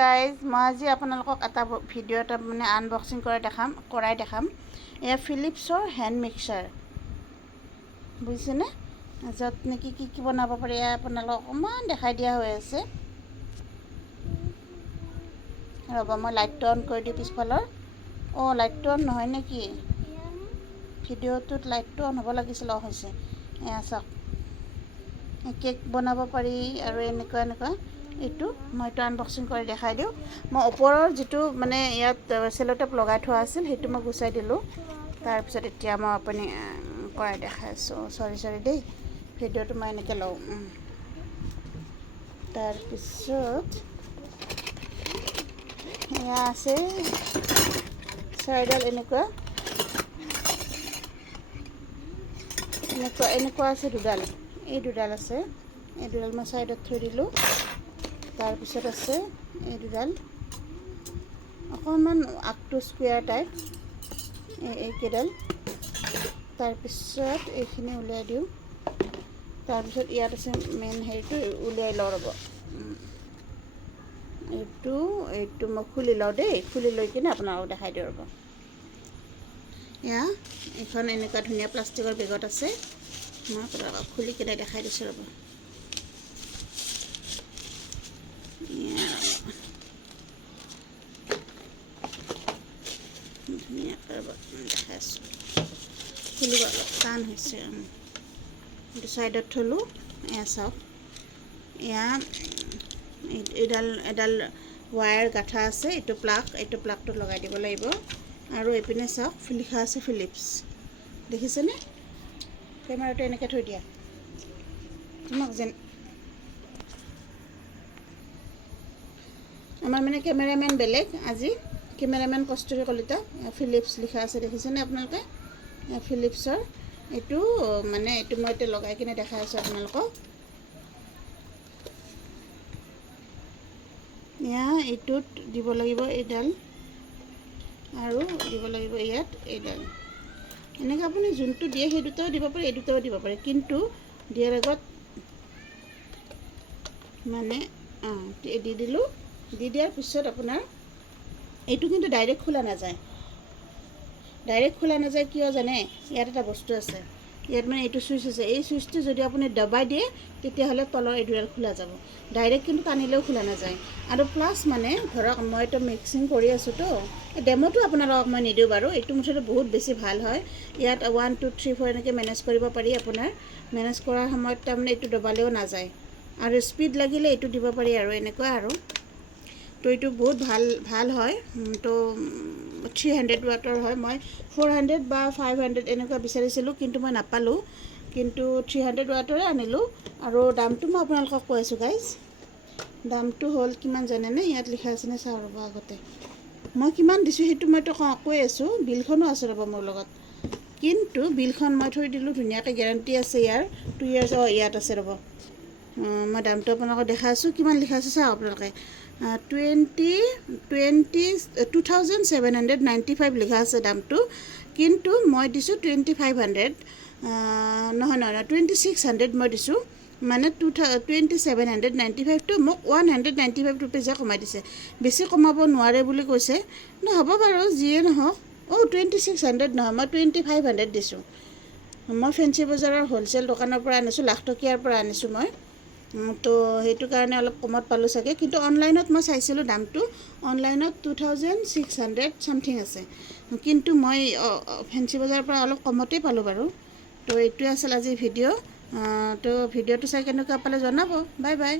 guys মই আজি আপোনালোকক এটা ভিডিঅ' এটা মানে আনবক্সিং কৰাই দেখাম এয়া ফিলিপছৰ হেণ্ড মিক্সাৰ বুজিছেনে য'ত নেকি কি বনাব পাৰি এয়া আপোনালোকক অকণমান দেখাই দিয়া হৈ আছে ৰ'ব মই লাইটটো অন কৰি দিওঁ পিছফালৰ লাইটটো অন নহয় নেকি ভিডিঅ'টোত লাইটটো অন হ'ব লাগিছিল হৈছে এয়া চাওক কেক বনাব পাৰি আৰু এনেকুৱা এইটো মই এইটো আনবক্সিং কৰি দেখাই দিওঁ মই ওপৰৰ যিটো মানে ইয়াত চেলোটেপ লগাই থোৱা আছিল সেইটো মই গুচাই দিলোঁ তাৰপিছত এতিয়া মই আপুনি কৰাই দেখাই আছোঁ চৰি দেই ভিডিঅ'টো মই এনেকৈ লওঁ তাৰপিছত এয়া আছে চাৰিডাল এনেকুৱা আছে দুডাল এই দুডাল আছে এই দুডাল মই চাইডত থৈ দিলোঁ তাৰপিছত আছে এই দুডাল অকণমান আগটো স্কুৱেৰ টাইপ এইকেইডাল তাৰপিছত এইখিনি উলিয়াই দিওঁ তাৰপিছত ইয়াত আছে মেইন হেৰিটো উলিয়াই লওঁ ৰ'ব এইটো মই খুলি লওঁ দেই খুলি লৈ কিনে আপোনালোকক দেখাই দিওঁ ৰ'ব এয়া এইখন এনেকুৱা ধুনীয়া প্লাষ্টিকৰ বেগত আছে মই আপোনালোকক খুলি কিনে দেখাই দিছোঁ ৰ'ব ধুনীয়াকৈ দেখাই আছোঁ খুলিব অলপ টান হৈছে এইটো ছাইডত থলোঁ এয়া চাওক এয়া এডাল ৱায়াৰ গাঠা আছে এইটো প্লাগটো লগাই দিব লাগিব আৰু এইপিনে চাওক লিখা আছে ফিলিপছ দেখিছেনে কেমেৰাটো এনেকৈ থৈ দিয়া তোমাক যেন আমাৰ মানে কেমেৰামেন বেলেগ আজি কেমেৰামেন কস্তুৰী কলিতা ফিলিপছ লিখা আছে দেখিছেনে আপোনালোকে ফিলিপছৰ এইটো মানে এইটো মই এতিয়া লগাই কিনে দেখাই আছোঁ আপোনালোকক এয়া এইটোত দিব লাগিব এইডাল আৰু দিব লাগিব ইয়াত এইডাল এনেকৈ আপুনি যোনটো দিয়ে সেই দুটাও দিব পাৰে এই দুটাও দিব পাৰে কিন্তু দিয়াৰ আগত মানে দি দিলোঁ দি দিয়াৰ পিছত আপোনাৰ এইটো কিন্তু ডাইৰেক্ট খোলা নাযায় কিয় জানে ইয়াত এটা বস্তু আছে ইয়াত মানে এইটো চুইচ আছে এই চুইচটো যদি আপুনি দবাই দিয়ে তেতিয়াহ'লে তলৰ এই দুডাল খোলা যাব ডাইৰেক্ট কিন্তু টানিলেও খোলা নাযায় আৰু প্লাছ মানে ধৰক মই এইটো মিক্সিং কৰি আছোঁতো এই ডেম'টো আপোনালোকক মই নিদিওঁ বাৰু এইটো মুঠতে বহুত বেছি ভাল হয় ইয়াত 1 2 3 4 এনেকৈ মেনেজ কৰিব পাৰি আপোনাৰ মেনেজ কৰাৰ সময়ত তাৰমানে এইটো দবালেও নাযায় আৰু স্পীড লাগিলে এইটো দিব পাৰি আৰু এনেকুৱা আৰু তো এইটো বহুত ভাল হয় তো 300 ৱাটৰ হয় মই 400 বা 500 এনেকুৱা বিচাৰিছিলোঁ কিন্তু মই নাপালোঁ কিন্তু 300 ৱাটৰে আনিলোঁ আৰু দামটো মই আপোনালোকক কৈ আছোঁ গাইজ দামটো হ'ল কিমান জানেনে ইয়াত লিখা আছেনে চাওঁ ৰ'ব আগতে মই কিমান দিছোঁ সেইটো মইতো কৈ আছোঁ বিলখনো আছে ৰ'ব মোৰ লগত কিন্তু বিলখন মই থৈ দিলোঁ ধুনীয়াকৈ গেৰাণ্টি আছে ইয়াৰ 2 years ইয়াত আছে ৰ'ব মই দামটো আপোনালোকক দেখাই আছোঁ কিমান লিখা আছে চাওক আপোনালোকে 2795 লিখা আছে দামটো কিন্তু মই দিছোঁ 2500 নহয় 2600 মই দিছোঁ মানে 2795টো মোক 195 ৰুপিজে কমাই দিছে বেছি কমাব নোৱাৰে বুলি কৈছে হ'ব বাৰু যিয়ে নহওক 2600 নহয় মই 2500 দিছোঁ মই ফেঞ্চি বজাৰৰ হ'লচেল দোকানৰ পৰা আনিছোঁ লাখ টকীয়াৰ পৰা আনিছোঁ মই তো সেইটো কাৰণে অলপ কমত পালোঁ চাগে কিন্তু অনলাইনত মই চাইছিলোঁ দামটো অনলাইনত 2600 চামথিং আছে কিন্তু মই ফেঞ্চি বজাৰৰ পৰা অলপ কমতেই পালোঁ বাৰু তো এইটোৱে আছিল আজি ভিডিঅ' তো ভিডিঅ'টো চাই কেনেকুৱা পালে জনাব বাই বাই